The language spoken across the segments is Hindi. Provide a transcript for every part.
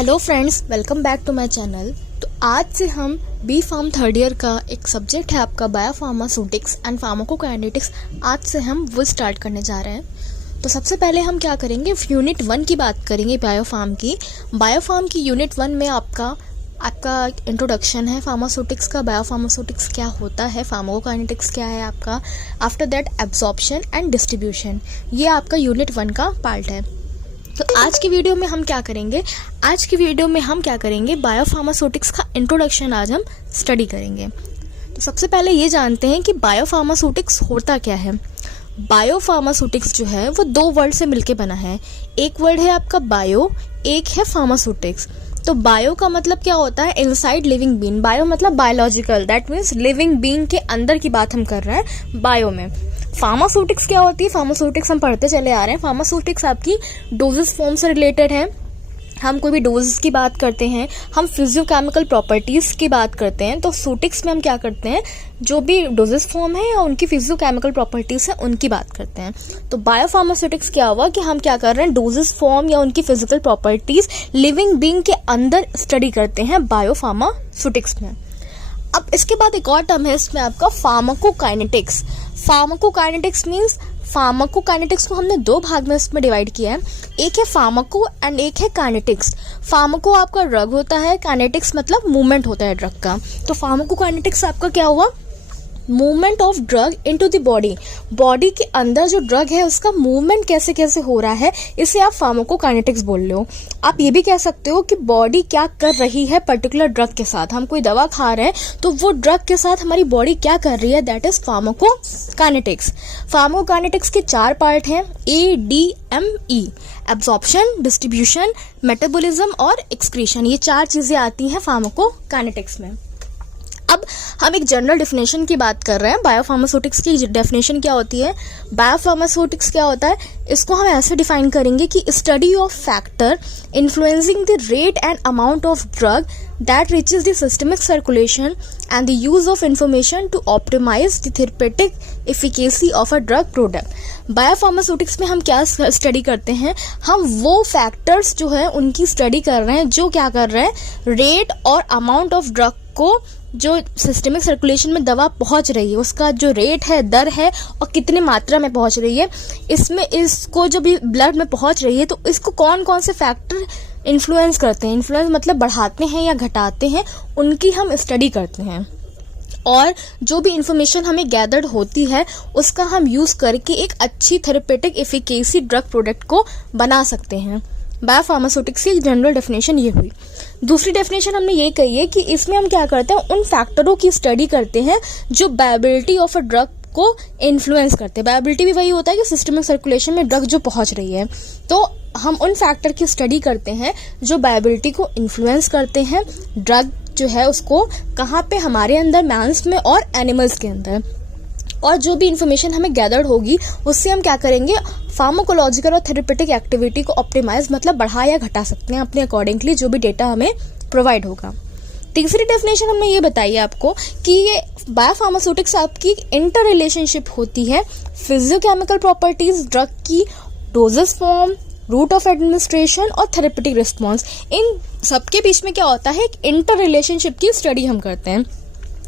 Hello friends, welcome back to my channel. तो आज से हम बी फार्म थर्ड ईयर का एक सब्जेक्ट है आपका बायोफार्मास्यूटिक्स एंड फार्माकोकाइनेटिक्स। आज से हम वो स्टार्ट करने जा रहे हैं। तो सबसे पहले हम क्या करेंगे, यूनिट 1 की बात करेंगे बायोफार्म की यूनिट 1 में आपका इंट्रोडक्शन है फार्मास्यूटिक्स का। बायोफार्मास्यूटिक्स क्या होता है, फार्माकोकाइनेटिक्स क्या है आपका, after that absorption and distribution, ये आपका यूनिट 1 का पार्ट है। तो आज की वीडियो में हम क्या करेंगे, बायोफार्मास्यूटिक्स का इंट्रोडक्शन आज हम स्टडी करेंगे। तो सबसे पहले ये जानते हैं कि बायोफार्मास्यूटिक्स होता क्या है। बायोफार्मास्यूटिक्स जो है वो दो वर्ड से मिलके बना है। एक वर्ड है आपका बायो, एक है फार्मास्यूटिक्स। तो बायो का मतलब क्या होता है, इनसाइड लिविंग बीइंग। बायो मतलब biological, that means living being के अंदर की बात हम कर रहे हैं बायो में। फार्मास्यूटिक्स क्या होती है, फार्मास्यूटिक्स हम पढ़ते चले आ रहे हैं। फार्मास्यूटिक्स आपकी डोजेस फॉर्म से रिलेटेड है। हम कोई भी डोजेस की बात करते हैं, हम फिजियोकेमिकल प्रॉपर्टीज की बात करते हैं। तो सूटिक्स में हम क्या करते हैं, जो भी डोजेस फॉर्म है या उनकी फिजियोकेमिकल प्रॉपर्टीज है उनकी बात करते हैं। तो बायोफार्मास्यूटिक्स क्या हुआ कि हम क्या कर रहे हैं, डोजेस फॉर्म या उनकी फिजिकल प्रॉपर्टीज लिविंग बीइंग के अंदर स्टडी करते हैं बायोफार्मास्यूटिक्स में। अब इसके बाद एक और टर्म है इसमें आपका फार्माकोकाइनेटिक्स। फार्माकोकाइनेटिक्स मीन्स, फार्माकोकाइनेटिक्स को हमने दो भाग में इसमें डिवाइड किया है। एक है फार्माको एंड एक है काइनेटिक्स। फार्माको आपका ड्रग होता है, काइनेटिक्स मतलब मूवमेंट होता है ड्रग का। तो फार्माकोकाइनेटिक्स आपका क्या हुआ, movement of drug into the body. Body के अंदर जो ड्रग है उसका मूवमेंट कैसे कैसे हो रहा है, इसे आप फार्माकोकाइनेटिक्स बोल रहे हो। आप ये भी कह सकते हो कि बॉडी क्या कर रही है पर्टिकुलर ड्रग के साथ। हम कोई दवा खा रहे हैं तो वो ड्रग के साथ हमारी बॉडी क्या कर रही है, दैट इज फार्माकोकाइनेटिक्स। फार्माकोकाइनेटिक्स के 4 पार्ट हैं, ADME, एब्जॉर्प्शन, डिस्ट्रीब्यूशन, मेटाबॉलिज्म और एक्सक्रीशन। ये 4 चीजें आती हैं फार्माकोकाइनेटिक्स में। अब हम एक जनरल डेफिनेशन की बात कर रहे हैं। बायोफार्मास्यूटिक्स की डेफिनेशन क्या होती है, बायोफार्मास्यूटिक्स क्या होता है, इसको हम ऐसे डिफाइन करेंगे कि study of factor influencing the rate and amount of drug that reaches the systemic circulation and the use of information to optimise the therapeutic efficacy of a drug product. Biopharmaceutics में हम क्या स्टडी करते हैं, हम वो फैक्टर्स जो है उनकी स्टडी कर रहे हैं जो क्या कर रहे हैं, रेट और अमाउंट ऑफ ड्रग को, जो सिस्टमिक सर्कुलेशन में दवा पहुंच रही है उसका जो रेट है, दर है और कितने मात्रा में पहुंच रही है, इसमें इसको जो भी ब्लड में पहुंच रही है तो इसको कौन कौन से फैक्टर इन्फ्लुएंस करते हैं। इन्फ्लुएंस मतलब बढ़ाते हैं या घटाते हैं, उनकी हम स्टडी करते हैं। और जो भी इंफॉर्मेशन हमें गैदर्ड होती है उसका हम यूज करके एक अच्छी थेरेपेटिक एफिकेसी ड्रग प्रोडक्ट को बना सकते हैं। बायोफार्मास्यूटिक्स की जनरल डेफिनेशन ये हुई। दूसरी डेफिनेशन हमने ये कही है कि इसमें हम क्या करते हैं, उन फैक्टरों की स्टडी करते हैं जो बायोबिलिटी ऑफ अ ड्रग को इन्फ्लुएंस करते हैं। बायोबिलिटी भी वही होता है कि सिस्टमिक सर्कुलेशन में ड्रग जो पहुंच रही है, तो हम उन फैक्टर की स्टडी करते हैं जो बायोबिलिटी को इन्फ्लुएंस करते हैं, ड्रग जो है उसको कहाँ पे, हमारे अंदर, मैंस में और एनिमल्स के अंदर। और जो भी इंफॉर्मेशन हमें गैदर्ड होगी उससे हम क्या करेंगे, फार्माकोलॉजिकल और थेरेपेटिक एक्टिविटी को ऑप्टिमाइज मतलब बढ़ा या घटा सकते हैं अपने अकॉर्डिंगली, जो भी डेटा हमें प्रोवाइड होगा। तीसरी डेफिनेशन हमने ये बताई है आपको कि ये बायोफार्मास्यूटिक्स आपकी इंटर रिलेशनशिप होती है फिजियोकेमिकल प्रॉपर्टीज, ड्रग की, dosage form, route of administration और थेरेपेटिक रिस्पॉन्स। इन सबके बीच में क्या होता है, एक इंटर रिलेशनशिप की स्टडी हम करते हैं।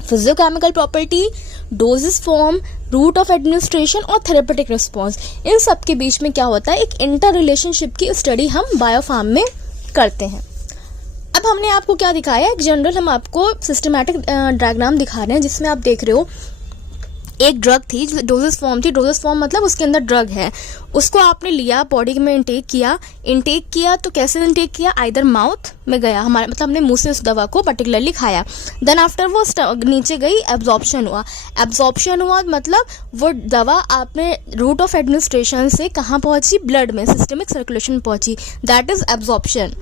Physicochemical property, dosage form, route of administration और थेरेपेटिक रिस्पॉन्स, इन सब के बीच में क्या होता है, एक इंटर रिलेशनशिप की स्टडी हम बायोफार्म में करते हैं। अब हमने आपको क्या दिखाया, एक जनरल हम आपको सिस्टमैटिक डायग्राम दिखा रहे हैं जिसमें आप देख रहे हो एक ड्रग थी, डोजेस फॉर्म थी। डोजेस फॉर्म मतलब उसके अंदर ड्रग है, उसको आपने लिया, बॉडी में इंटेक किया तो कैसे इंटेक किया, आइदर माउथ में गया, हमारे मतलब हमने मुंह से उस दवा को पर्टिकुलरली खाया, देन आफ्टर वो नीचे गई, एब्जॉर्प्शन हुआ मतलब वो दवा आपने रूट ऑफ एडमिनिस्ट्रेशन से कहाँ पहुंची, ब्लड में, सिस्टमिक सर्कुलेशन में पहुंची, दैट इज एब्जॉर्प्शन।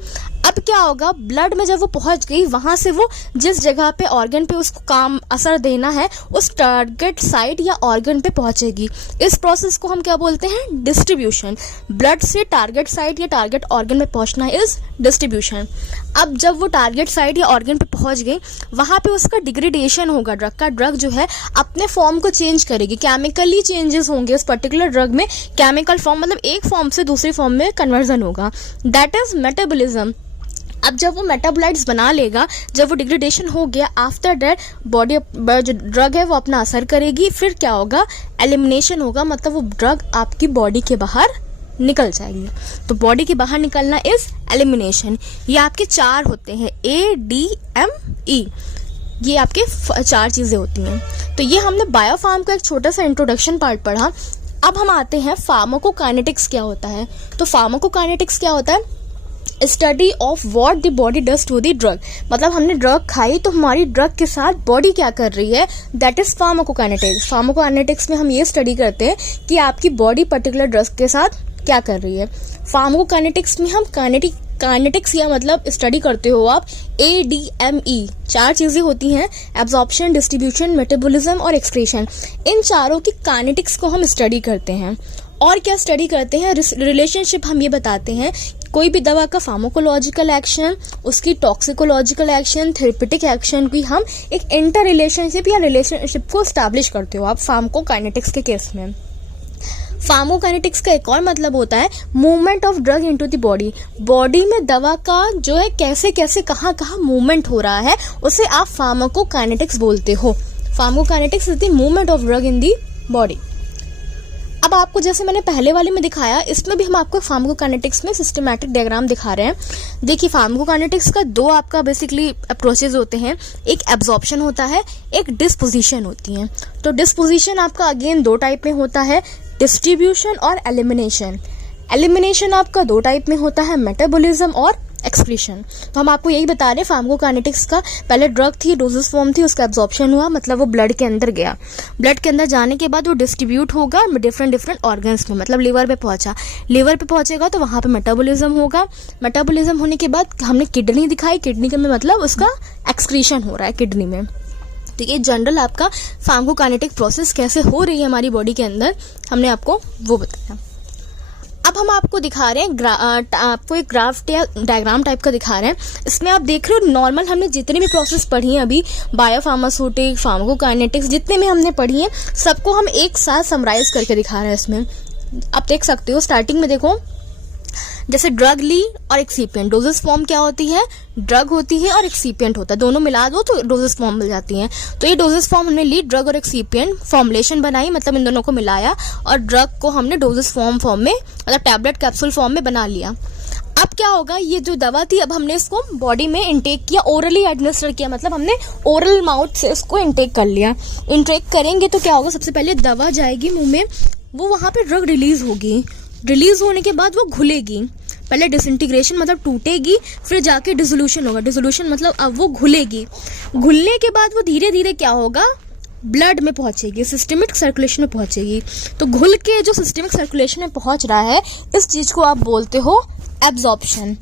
अब क्या होगा, ब्लड में जब वो पहुंच गई, वहां से वो जिस जगह पे ऑर्गन पे उसको काम असर देना है उस टारगेट साइट या ऑर्गन पे पहुंचेगी। इस प्रोसेस को हम क्या बोलते हैं, डिस्ट्रीब्यूशन। ब्लड से टारगेट साइट या टारगेट ऑर्गन में पहुंचना इज डिस्ट्रीब्यूशन। अब जब वो टारगेट साइट या ऑर्गन पे पहुंच गई, वहां पे उसका डिग्रेडेशन होगा ड्रग का, ड्रग जो है अपने फॉर्म को चेंज करेगी, केमिकली चेंजेस होंगे उस पर्टिकुलर ड्रग में, केमिकल फॉर्म मतलब एक फॉर्म से दूसरी फॉर्म में कन्वर्जन होगा, दैट इज मेटाबॉलिज्म। अब जब वो मेटाबोलाइट्स बना लेगा, जब वो डिग्रेडेशन हो गया, आफ्टर दैट बॉडी जो ड्रग है वो अपना असर करेगी, फिर क्या होगा, एलिमिनेशन होगा, मतलब वो ड्रग आपकी बॉडी के बाहर निकल जाएगी। तो बॉडी के बाहर निकलना इज एलिमिनेशन। ये आपके 4 होते हैं, ADME, ये आपके 4 चीज़ें होती हैं। तो ये हमने बायोफार्म का एक छोटा सा इंट्रोडक्शन पार्ट पढ़ा। अब हम आते हैं फार्माकोकाइनेटिक्स क्या होता है। तो फार्माकोकाइनेटिक्स क्या होता है, study of what the body does to the drug. मतलब हमने ड्रग खाई तो हमारी ड्रग के साथ बॉडी क्या कर रही है, दैट इज फार्माकोकाइनेटिक्स। फार्माकोकाइनेटिक्स में हम ये स्टडी करते हैं कि आपकी बॉडी पर्टिकुलर ड्रग के साथ क्या कर रही है। फार्माकोकाइनेटिक्स में हम काइनेटिक्स या मतलब स्टडी करते हो आप ADME, 4 चीजें होती हैं, एब्जॉर्प्शन, डिस्ट्रीब्यूशन, मेटाबॉलिज्म और एक्सक्रीशन। इन चारों की काइनेटिक्स को हम स्टडी करते हैं। और क्या स्टडी करते हैं, रिलेशनशिप हम ये बताते हैं, कोई भी दवा का फार्माकोलॉजिकल एक्शन, उसकी टॉक्सिकोलॉजिकल एक्शन, थेरेपेटिक एक्शन की हम एक इंटर रिलेशनशिप या रिलेशनशिप को स्टैब्लिश करते हो आप फार्माकोकाइनेटिक्स के केस में। फार्माकोकाइनेटिक्स का एक और मतलब होता है movement of drug into the body. Body में दवा का जो है कैसे कैसे कहाँ कहाँ मूवमेंट हो रहा है, उसे आप फार्माकोकाइनेटिक्स बोलते हो। Pharmacokinetics is the movement of drug in the body. अब आपको जैसे मैंने पहले वाले में दिखाया, इसमें भी हम आपको फार्माकोकाइनेटिक्स में सिस्टमैटिक डायग्राम दिखा रहे हैं। देखिए फार्माकोकाइनेटिक्स का 2 आपका बेसिकली अप्रोचेज होते हैं, एक एब्जॉर्प्शन होता है, एक डिस्पोजिशन होती है। तो डिस्पोजिशन आपका अगेन 2 टाइप में होता है, डिस्ट्रीब्यूशन और एलिमिनेशन। एलिमिनेशन आपका 2 टाइप में होता है, मेटाबॉलिज्म और एक्सक्रीशन। तो हम आपको यही बता रहे हैं फार्माकोकाइनेटिक्स का, पहले ड्रग थी, डोजेस फॉर्म थी, उसका एब्जॉर्प्शन हुआ, मतलब वो ब्लड के अंदर गया, ब्लड के अंदर जाने के बाद वो डिस्ट्रीब्यूट होगा डिफरेंट ऑर्गन्स में, मतलब लीवर पे पहुंचा, लीवर पे पहुंचेगा तो वहाँ पे मेटाबॉलिज्म होगा, मेटाबॉलिज्म होने के बाद हमने किडनी दिखाई, किडनी के में मतलब उसका एक्सक्रीशन हो रहा है किडनी में। तो ये जनरल आपका फार्माकोकाइनेटिक प्रोसेस कैसे हो रही है हमारी बॉडी के अंदर, हमने आपको वो बताया। अब हम आपको दिखा रहे हैं आपको एक ग्राफ या डायग्राम टाइप का दिखा रहे हैं। इसमें आप देख रहे हो नॉर्मल हमने जितनी भी प्रोसेस पढ़ी हैं अभी, बायोफार्मास्यूटिक्स, फार्माकोकाइनेटिक्स, जितने भी हमने पढ़ी हैं, सबको हम एक साथ समराइज करके दिखा रहे हैं। इसमें आप देख सकते हो स्टार्टिंग में देखो, जैसे ड्रग ली और एक्सीपिएंट, डोजेस फॉर्म क्या होती है, ड्रग होती है और एक्सीपिएंट होता है, दोनों मिला दो तो डोजेस फॉर्म मिल जाती हैं। तो ये डोजेस फॉर्म हमने ली, ड्रग और एक्सीपिएंट फॉर्मुलेशन बनाई, मतलब इन दोनों को मिलाया और ड्रग को हमने डोजेस फॉर्म में मतलब टैबलेट कैप्सूल फॉर्म में बना लिया। अब क्या होगा, ये जो दवा थी अब हमने इसको बॉडी में इंटेक किया, ओरली एडमिनिस्टर किया, मतलब हमने ओरल माउथ से इसको इंटेक कर लिया। इंटेक करेंगे तो क्या होगा, सबसे पहले दवा जाएगी मुंह में, वो वहाँ पे ड्रग रिलीज होगी, रिलीज होने के बाद वो घुलेगी, पहले डिसइंटीग्रेशन मतलब टूटेगी, फिर जाके डिसोल्यूशन होगा, डिसोल्यूशन मतलब अब वो घुलेगी, घुलने के बाद वो धीरे धीरे क्या होगा, ब्लड में पहुंचेगी, सिस्टमिक सर्कुलेशन में पहुंचेगी। तो घुल के जो सिस्टमिक सर्कुलेशन में पहुंच रहा है, इस चीज को आप बोलते हो एब्जॉर्प्शन।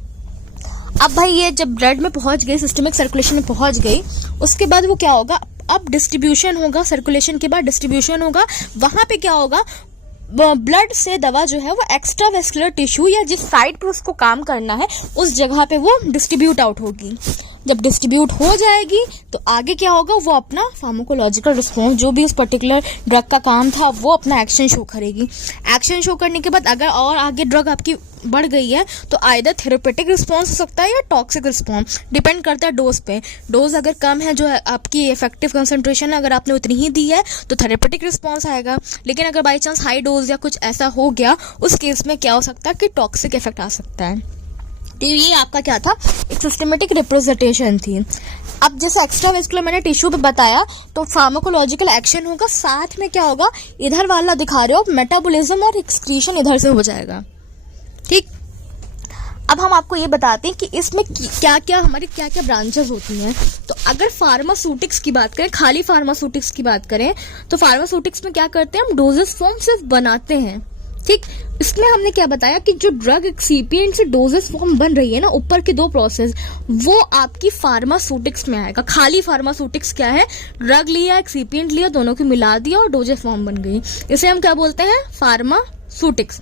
अब भाई ये जब ब्लड में पहुंच गई, सिस्टमिक सर्कुलेशन में पहुंच गई, उसके बाद वो क्या होगा, अब डिस्ट्रीब्यूशन होगा, सर्कुलेशन के बाद डिस्ट्रीब्यूशन होगा, वहां पे क्या होगा, ब्लड से दवा जो है वो एक्स्ट्रा वेस्कुलर टिश्यू या जिस साइड पर उसको काम करना है उस जगह पे वो डिस्ट्रीब्यूट आउट होगी। जब डिस्ट्रीब्यूट हो जाएगी तो आगे क्या होगा, वो अपना फार्माकोलॉजिकल रिस्पॉन्स, जो भी उस पर्टिकुलर ड्रग का काम था, वो अपना एक्शन शो करेगी। एक्शन शो करने के बाद अगर और आगे ड्रग आपकी बढ़ गई है तो आइदर थेरेपेटिक रिस्पॉन्स हो सकता है या टॉक्सिक रिस्पॉन्स, डिपेंड करता है डोज पे। डोज अगर कम है, जो आपकी इफेक्टिव कंसंट्रेशन अगर आपने उतनी ही दी है तो थेरेपेटिक रिस्पॉन्स आएगा, लेकिन अगर बाई चांस हाई डोज या कुछ ऐसा हो गया, उस केस में क्या हो सकता है कि टॉक्सिक इफेक्ट आ सकता है। तो ये आपका क्या था, एक सिस्टमेटिक रिप्रेजेंटेशन थी। अब जैसे एक्स्ट्रा वेस्कुलर मैंने टिश्यू पे बताया, तो फार्माकोलॉजिकल एक्शन होगा, साथ में क्या होगा, इधर वाला दिखा रहे हो मेटाबॉलिज्म और एक्सक्रीशन इधर से हो जाएगा, ठीक। अब हम आपको ये बताते हैं कि इसमें क्या क्या हमारी क्या क्या ब्रांचेस होती हैं। तो अगर फार्मास्यूटिक्स की बात करें, खाली फार्मास्यूटिक्स की बात करें, तो फार्मास्यूटिक्स में क्या करते हैं, हम डोजेस फॉर्म सिर्फ बनाते हैं, ठीक। इसमें हमने क्या बताया कि जो ड्रग एक्सीपिएंट से डोजेस फॉर्म बन रही है ना, ऊपर के 2 प्रोसेस, वो आपकी फार्मास्यूटिक्स में आएगा। खाली फार्मास्यूटिक्स क्या है, ड्रग लिया, एक्सीपिएंट लिया, दोनों को मिला दिया और डोजेस फॉर्म बन गई, इसे हम क्या बोलते हैं, फार्मास्यूटिक्स।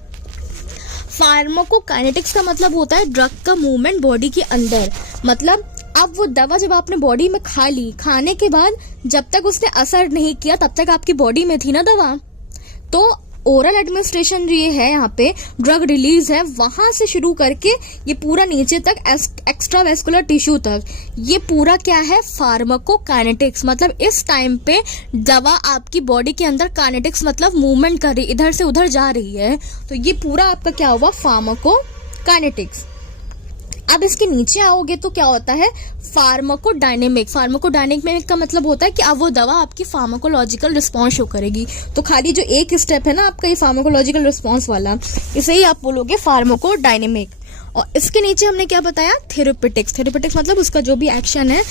फार्माकोकाइनेटिक्स का मतलब होता है ड्रग का मूवमेंट बॉडी के अंदर, मतलब अब वो दवा जब आपने बॉडी में खा ली, खाने के बाद जब तक उसने असर नहीं किया तब तक आपकी बॉडी में थी ना दवा, तो ओरल एडमिनिस्ट्रेशन जो ये है, यहाँ पे ड्रग रिलीज है, वहां से शुरू करके ये पूरा नीचे तक एक्स्ट्रावेस्कुलर टिश्यू तक, ये पूरा क्या है, फार्माकोकाइनेटिक्स। मतलब इस टाइम पे दवा आपकी बॉडी के अंदर काइनेटिक्स मतलब मूवमेंट कर रही, इधर से उधर जा रही है, तो ये पूरा आपका क्या हुआ, फार्माकोकाइनेटिक्स। अब इसके नीचे आओगे तो क्या होता है, फार्माकोडायनेमिक। फार्माकोडायनेमिक का मतलब होता है कि अब वो दवा आपकी फार्माकोलॉजिकल रिस्पॉन्स शो करेगी। तो खाली जो एक स्टेप है ना आपका ये फार्माकोलॉजिकल रिस्पॉन्स वाला, इसे ही आप बोलोगे फार्माकोडायनेमिक। और इसके नीचे हमने क्या बताया, थेरेपेटिक्स। थेरेपेटिक्स मतलब उसका जो भी एक्शन है,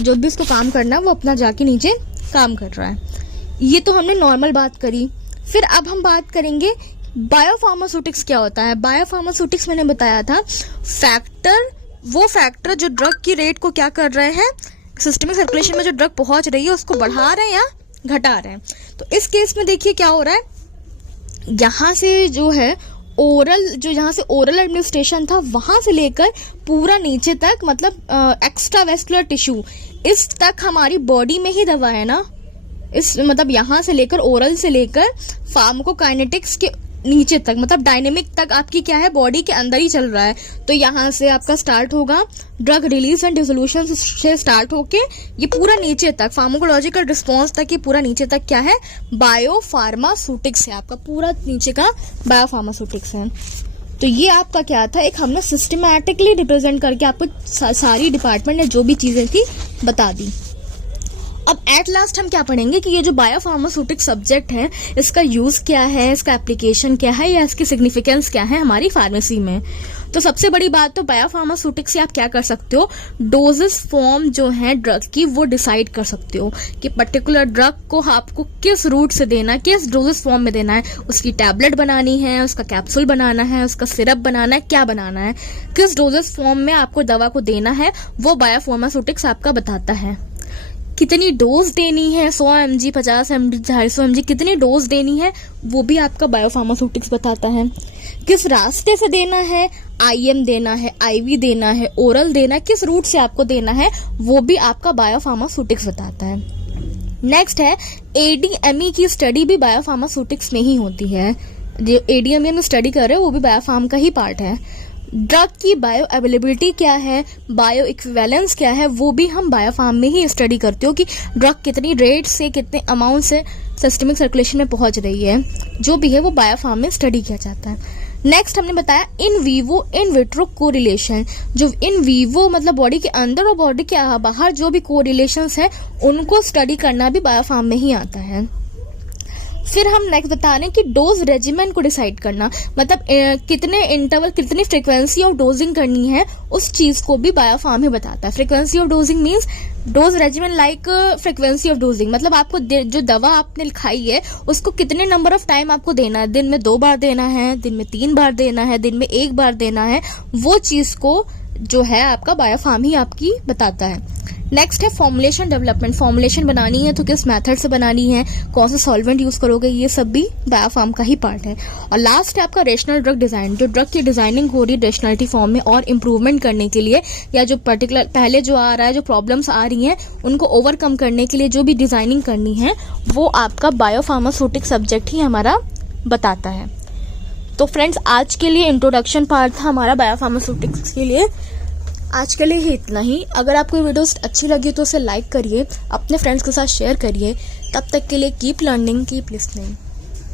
जो भी उसको काम करना है, वो अपना जाके नीचे काम कर रहा है। ये तो हमने नॉर्मल बात करी। फिर अब हम बात करेंगे बायोफार्मास्यूटिक्स क्या होता है। बायोफार्मास्यूटिक्स मैंने बताया था फैक्टर, वो फैक्टर जो ड्रग की रेट को क्या कर रहे हैं, सिस्टमिक सर्कुलेशन में जो ड्रग पहुंच रही है उसको बढ़ा रहे हैं या घटा रहे हैं। तो इस केस में देखिए क्या हो रहा है, यहाँ से जो है ओरल, जो यहाँ से ओरल एडमिनिस्ट्रेशन था वहां से लेकर पूरा नीचे तक, मतलब एक्स्ट्रावेस्कुलर टिश्यू, इस तक हमारी बॉडी में ही दवा है ना, इस मतलब यहाँ से लेकर ओरल से लेकर फार्माकोकाइनेटिक्स के नीचे तक, मतलब डायनेमिक तक आपकी क्या है, बॉडी के अंदर ही चल रहा है। तो यहाँ से आपका स्टार्ट होगा ड्रग रिलीज एंड डिसोल्यूशन से स्टार्ट होके ये पूरा नीचे तक फार्माकोलॉजिकल रिस्पॉन्स तक, ये पूरा नीचे तक क्या है, बायोफार्मास्यूटिक्स है। आपका पूरा नीचे का बायोफार्मास्यूटिक्स है। तो ये आपका क्या था, एक हमने सिस्टमैटिकली रिप्रेजेंट करके आपको सारी डिपार्टमेंट ने जो भी चीजें थी बता दी। अब एट लास्ट हम क्या पढ़ेंगे कि ये जो बायोफार्मास्यूटिक सब्जेक्ट है इसका यूज क्या है, इसका एप्लीकेशन क्या है, या इसकी सिग्निफिकेंस क्या है हमारी फार्मेसी में। तो सबसे बड़ी बात तो बायोफार्मास्यूटिक से आप क्या कर सकते हो, डोजेस फॉर्म जो है ड्रग की वो डिसाइड कर सकते हो कि पर्टिकुलर ड्रग को आपको किस रूट से देना है, किस डोजेस फॉर्म में देना है, उसकी टैबलेट बनानी है, उसका कैप्सूल बनाना है, उसका सिरप बनाना है, क्या बनाना है, किस डोजेस फॉर्म में आपको दवा को देना है, वो बायोफार्मास्यूटिक्स आपका बताता है। कितनी डोज देनी है, 100 mg, 50 mg, 250 mg, कितनी डोज देनी है वो भी आपका बायोफार्मास्यूटिक्स बताता है। किस रास्ते से देना है, IM देना है, IV देना है, ओरल देना है, किस रूट से आपको देना है वो भी आपका बायोफार्मास्यूटिक्स बताता है। नेक्स्ट है ADME की स्टडी भी बायोफार्मास्यूटिक्स में ही होती है। जो ADME में स्टडी कर रहे हो वो भी बायोफार्म का ही पार्ट है। ड्रग की बायो अवेलेबिलिटी क्या है, बायो इक्विवेलेंस क्या है, वो भी हम बायोफार्म में ही स्टडी करते हो कि ड्रग कितनी रेट से, कितने अमाउंट से सिस्टमिक सर्कुलेशन में पहुंच रही है, जो भी है वो बायोफार्म में स्टडी किया जाता है। नेक्स्ट हमने बताया in vivo in vitro correlation. जो इन वीवो मतलब बॉडी के अंदर और बॉडी के बाहर जो भी कोरिलेशंस है उनको स्टडी करना भी बायोफार्म में ही आता है। फिर हम नेक्स्ट बता रहे हैं कि डोज रेजिमेंट को डिसाइड करना, मतलब कितने इंटरवल, कितनी फ्रीक्वेंसी ऑफ डोजिंग करनी है, उस चीज को भी बायोफार्म ही बताता है। Frequency of dosing means dose regiment like frequency of dosing, मतलब आपको जो दवा आपने खाई है उसको कितने नंबर ऑफ टाइम आपको देना है, दिन में 2 बार देना है, दिन में 3 बार देना है, दिन में 1 बार देना है, वो चीज को जो है आपका बायोफार्म ही आपकी बताता है। नेक्स्ट है फॉर्मुलेशन डेवलपमेंट। फॉर्मुलेशन बनानी है तो किस मेथड से बनानी है, कौन सा सॉल्वेंट यूज करोगे, ये सब भी बायोफार्म का ही पार्ट है। और लास्ट है आपका रेशनल ड्रग डिजाइन। जो ड्रग की डिजाइनिंग हो रही है रेशनलिटी फॉर्म में और इम्प्रूवमेंट करने के लिए, या जो पर्टिकुलर पहले जो आ रहा है, जो प्रॉब्लम्स आ रही हैं उनको ओवरकम करने के लिए जो भी डिजाइनिंग करनी है वो आपका बायोफार्मास्यूटिक सब्जेक्ट ही हमारा बताता है। तो फ्रेंड्स आज के लिए इंट्रोडक्शन पार्ट था हमारा बायोफार्मास्यूटिक्स के लिए। आज के लिए ही इतना ही। अगर आपको वीडियोस अच्छी लगी तो उसे लाइक करिए, अपने फ्रेंड्स के साथ शेयर करिए। तब तक के लिए कीप लर्निंग, कीप लिसनिंग।